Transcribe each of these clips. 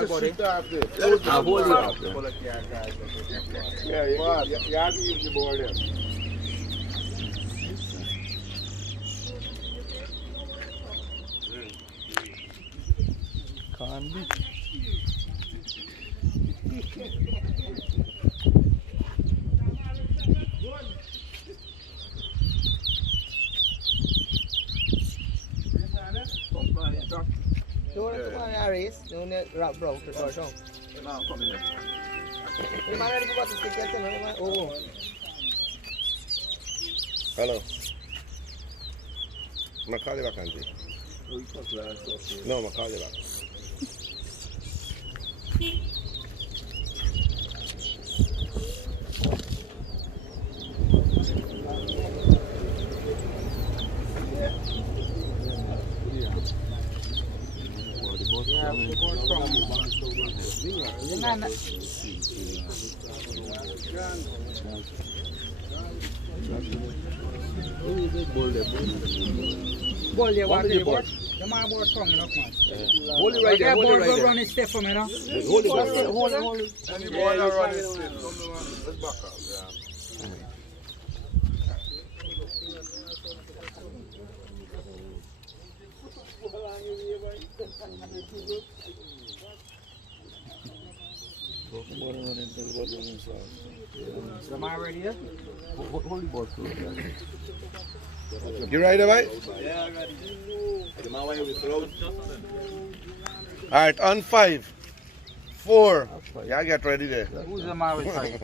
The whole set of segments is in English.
to sit off this. Hold it off. Yeah, you have to use the board there. Can't be. Don't come on, race. Don't rock broke to go down. No, I'm coming here. You might already got to stick it in. Oh. Hello. I'm call you back, Auntie. No, I'm call you back. Ball there, what the board? The man board strong enough, man. Hold it right there, hold it right there. Run his step for me, no? Hold it right there. Hold it. And the ball around is still. Let's back up, yeah. The man ready here? Hold the ball close. You ready, right? Yeah, I'm ready. The man where we throw. Alright, on 5, 4. Yeah, get ready there. Who's the man with five?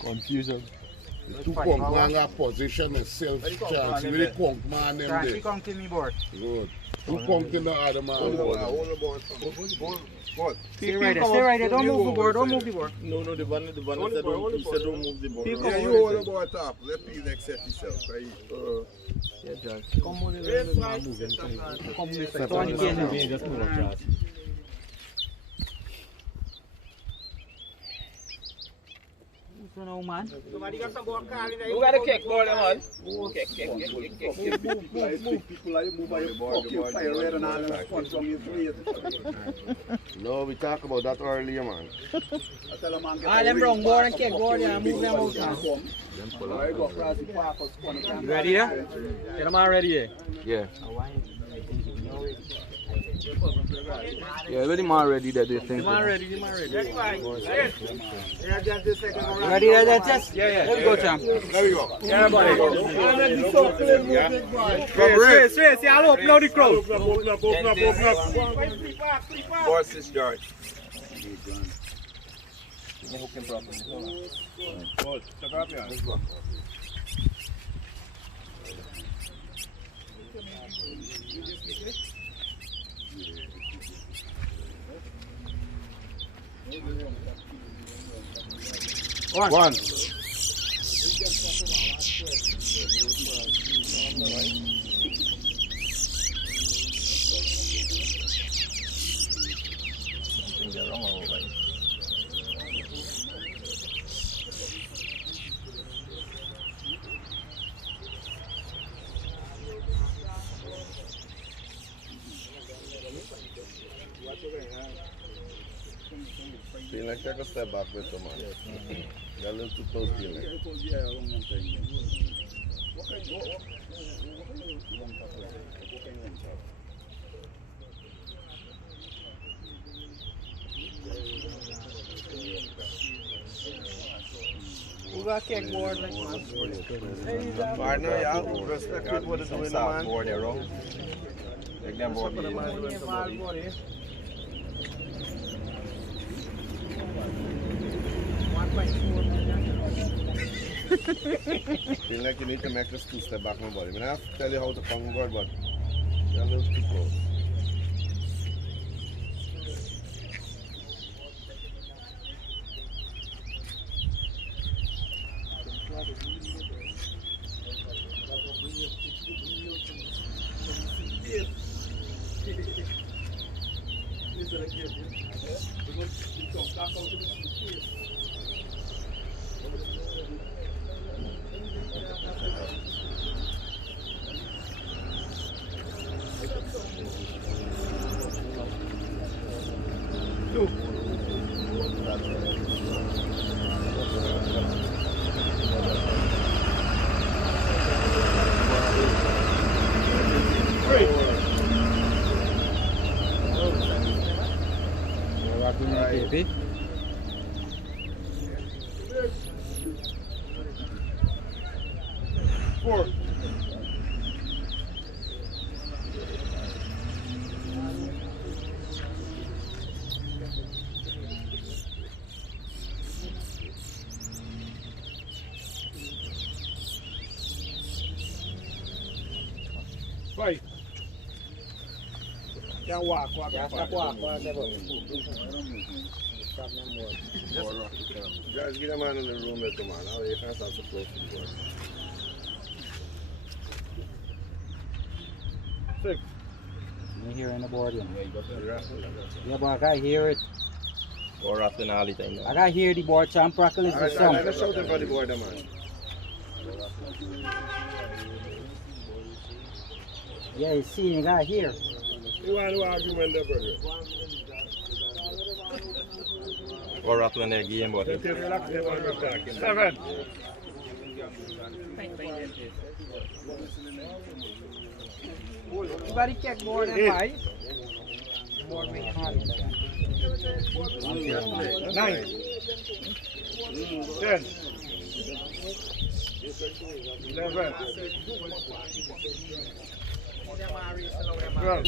Confusion. The two punk man got position and self chance. You really punk man them Chance, there. he come to me board. Good. Two punk in the other man. Hold the ball. Stay right there, don't move the board, don't move the board. No, the one said don't move the ball. Yeah, you hold the ball top. Let Pete accept himself. Right? Yeah, Jack. Come on, let's move in. Come on, Step on again now. just move up, So now, man. Somebody got some ball calling there. You got a kick ball, man. Kick. People like move by your fuck you fire red and all that punch on your face. No, we talk about that earlier, man. I tell a man get Ah, them wrong board and kick board, yeah, move them out now. I go across the park or spawn. Ready here? Get them all ready here. Yeah. Yeah, very man ready that they think. Ready. Ready, man. Yeah, just this second. Ready, just? Yeah. Let's go, champ. There we go. Yeah, buddy. Straight. See, I'll open up the crowd. Open up. Boss is George. One. Feel like take a step back with the man. You're a little too close to him. You got kick board like that. Partner, yeah. Respect what they're doing, man. Board there, wrong. Take them board. Feel like you need to make this 2 step back, my body. I mean, I have to tell you how to come God, but you're a little too close. 2. Baby. 4. Five. Can't walk. Just stop walk. Guys, get a man in the room with the man. How you can't start to close to the door. 6. You hearing the board, you know. Yeah, but I gotta hear it. Or rattling all the time. I gotta hear the board champ crackle is the Alright, song. let's shout for the board, man. Yeah, you see, you gotta hear. You want to argument there, brother? Or rattling their game, but 7. Everybody check board and 5. Board with hand. 9. 10. 11. 12.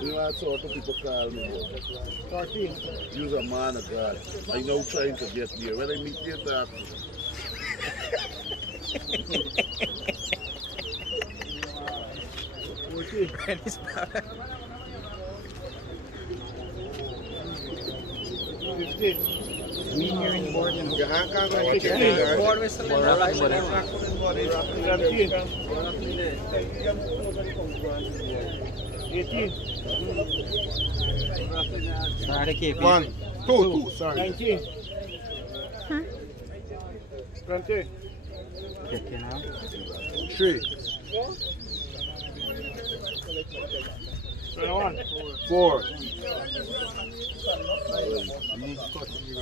You know, that's what people call me. 13. You're a man of God. I know trying to get there. When I meet you, talk. 14. 15. Me hearing the board, you know. Your hand can't go watch it. Board with the right. 17. 18. Start the KP. 1, 2, sorry. 19. 20. Check you now. 3, 21. 4,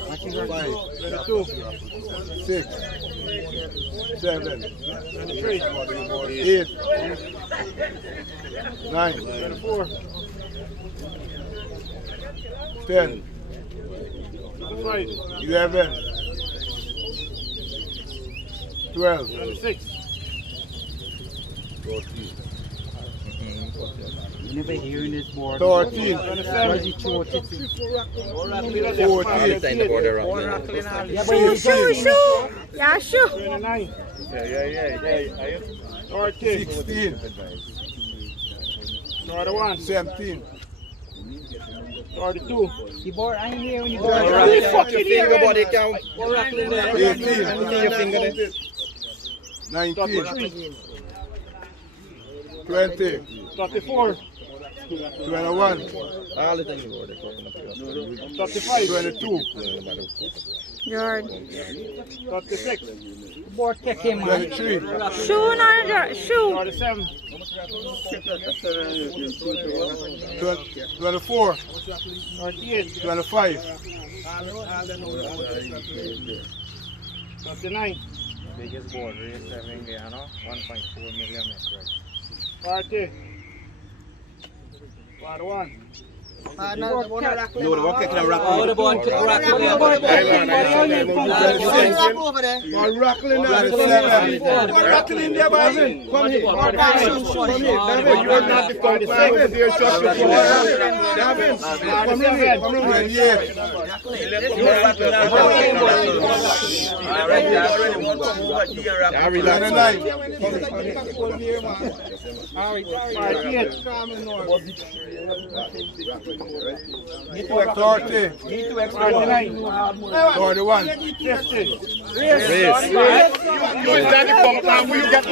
What you got? 5, 22. 6, 7, 23. 8, 9, 24. 10, 25. 11, 12, 26. You never hearing this board. 13, 27. 14, time the border rattling. Yeah, but you Yeah, sure. 29. Yeah. 30. 16, 31. 17, 32. the board, I ain't hearing the Oh, board. rattling there. Fuck your finger, body count. 18, Your finger there. 19, 20, 34. 21, All the time the border talking up 35. 22, Yard. 36. The board check him, man. 23, Shoe, not shoe. 37. 24, 38. 25, 39. Biggest board, race 7 there, no? 1.4 million meters. 40. 41. No, the board rack. No, the walk can rock. Oh, the board check rattling. Over there. man, rattling down the seven. Rattling there, boy. Come here. Come here. You are not the 46. There's just a Davin, come here. Come here. Yeah. Need 30, 39. 41, 50. race. You is Daddy Funk, man. Will you get